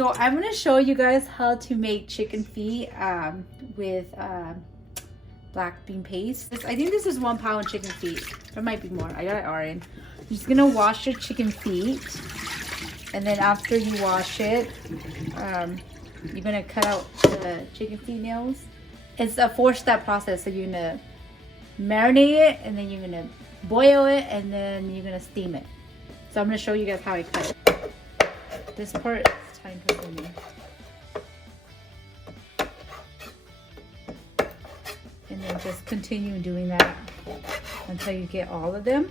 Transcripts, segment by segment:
So I'm gonna show you guys how to make chicken feet with black bean paste. I think this is 1 pound chicken feet. There might be more. I got it already. You're just gonna wash your chicken feet, and then after you wash it, you're gonna cut out the chicken feet nails. It's a 4-step process. So you're gonna marinate it, and then you're gonna boil it, and then you're gonna steam it. So I'm gonna show you guys how I cut it. This part is time consuming. And then just continue doing that until you get all of them.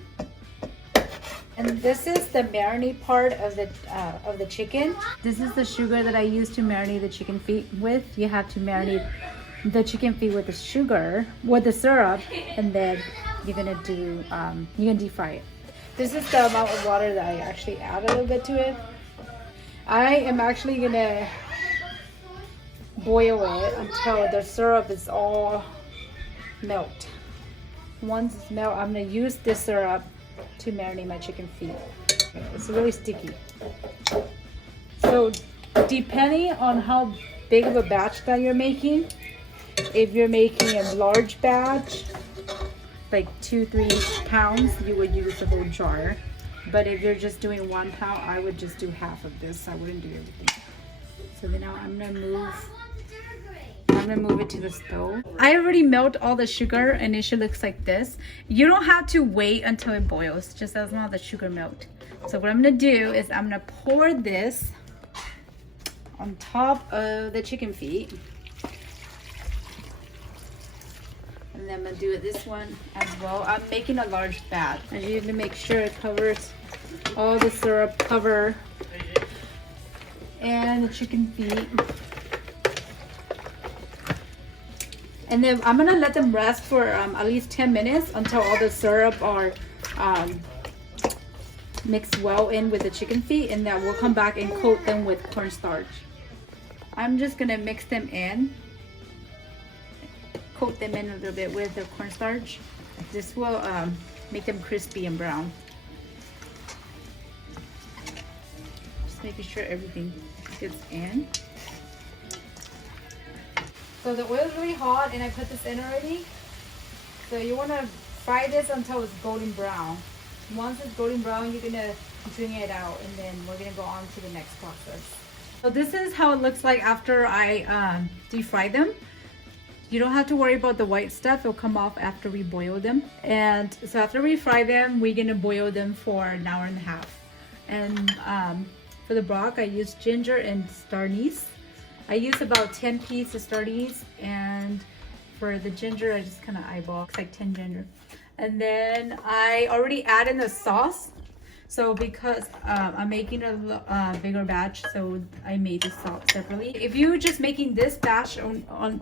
And this is the marinade part of the chicken. This is the sugar that I use to marinate the chicken feet with. You have to marinate the chicken feet with the sugar, with the syrup, and then you're gonna deep fry it. This is the amount of water that I actually add a little bit to it. I am actually gonna boil it until the syrup is all melt. Once it's melt, I'm gonna use this syrup to marinate my chicken feet. It's really sticky. So depending on how big of a batch that you're making, if you're making a large batch, like 2-3 pounds, you would use a whole jar. But if you're just doing 1 pound, I would just do half of this. I wouldn't do everything. So then now I'm gonna move it to the stove. I already melt all the sugar and it should look like this. You don't have to wait until it boils, just as long as the sugar melt. So what I'm gonna do is I'm gonna pour this on top of the chicken feet. And then I'm gonna do this one as well. I'm making a large batch. I need to make sure it covers all the syrup cover and the chicken feet. And then I'm gonna let them rest for at least 10 minutes until all the syrup are mixed well in with the chicken feet, and then we'll come back and coat them with cornstarch. I'm just gonna mix them in, coat them in a little bit with the cornstarch. This will make them crispy and brown. Just making sure everything gets in. So the oil is really hot and I put this in already. So you want to fry this until it's golden brown. Once it's golden brown, you're gonna drain it out, and then we're gonna go on to the next process. So this is how it looks like after I deep fry them. You don't have to worry about the white stuff. It'll come off after we boil them. And so after we fry them, we're gonna boil them for an hour and a half. And for the broth, I use ginger and star anise. I use about 10 pieces of star anise, and for the ginger, I just kind of eyeball. It's like 10 ginger. And then I already add in the sauce. So because I'm making a bigger batch, so I made the sauce separately. If you were just making this batch on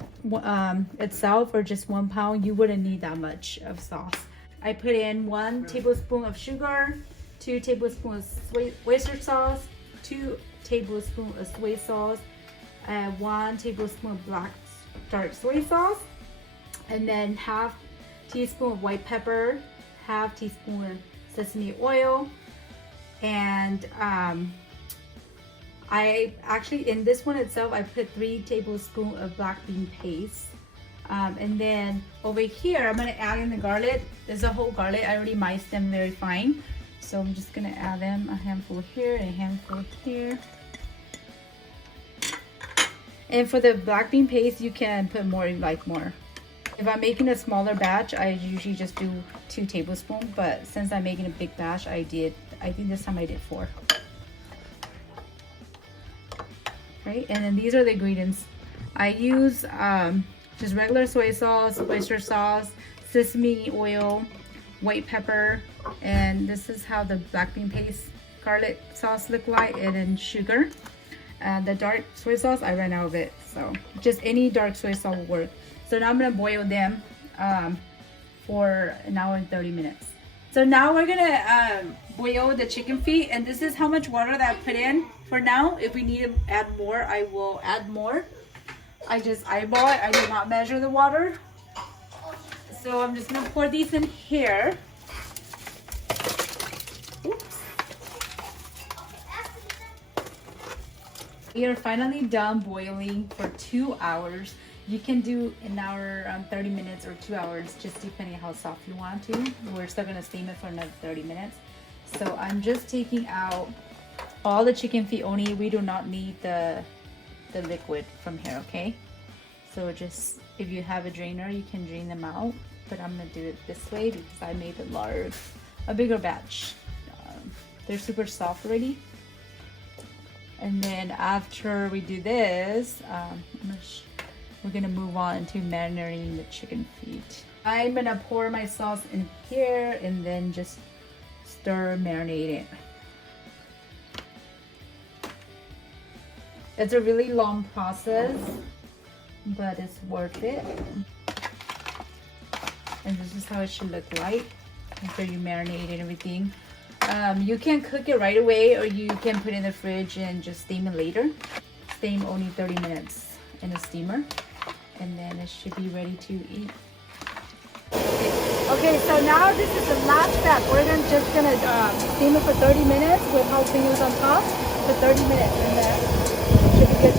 itself or just 1 pound, you wouldn't need that much of sauce. I put in 1 tablespoon of sugar, 2 tablespoons of oyster sauce, 2 tablespoons of soy sauce, 1 tablespoon of black dark soy sauce, and then half teaspoon of white pepper, half teaspoon of sesame oil, and I actually, in this one itself, I put 3 tablespoons of black bean paste. And then over here, I'm gonna add in the garlic. There's a whole garlic. I already miced them very fine. So I'm just gonna add them, a handful here and a handful here. And for the black bean paste, you can put more if you like more. If I'm making a smaller batch, I usually just do 2 tablespoons, but since I'm making a big batch, I think this time I did 4. Right, and then these are the ingredients. I use just regular soy sauce, oyster sauce, sesame oil, white pepper, and this is how the black bean paste garlic sauce look like, and then sugar. The dark soy sauce, I ran out of it, so just any dark soy sauce will work. So now I'm gonna boil them for an hour and 30 minutes. So now we're gonna boil the chicken feet, and this is how much water that I put in for now. If we need to add more, I will add more. I just eyeball it. I did not measure the water. So I'm just gonna pour these in here. Oops. We are finally done boiling for 2 hours. You can do an hour, 30 minutes or 2 hours, just depending how soft you want to. We're still gonna steam it for another 30 minutes. So I'm just taking out all the chicken feet only. We do not need the liquid from here, okay? So just, if you have a drainer, you can drain them out. But I'm gonna do it this way because I made a bigger batch. They're super soft already. And then after we do this, we're gonna move on to marinating the chicken feet. I'm gonna pour my sauce in here and then just stir, marinate it. It's a really long process, but it's worth it. And this is how it should look like after you marinate and everything. You can cook it right away, or you can put it in the fridge and just steam it later. Steam only 30 minutes in a steamer, and then it should be ready to eat. Okay, so now this is the last step. We're just gonna steam it for 30 minutes with jalapenos on top for 30 minutes, and then it should be good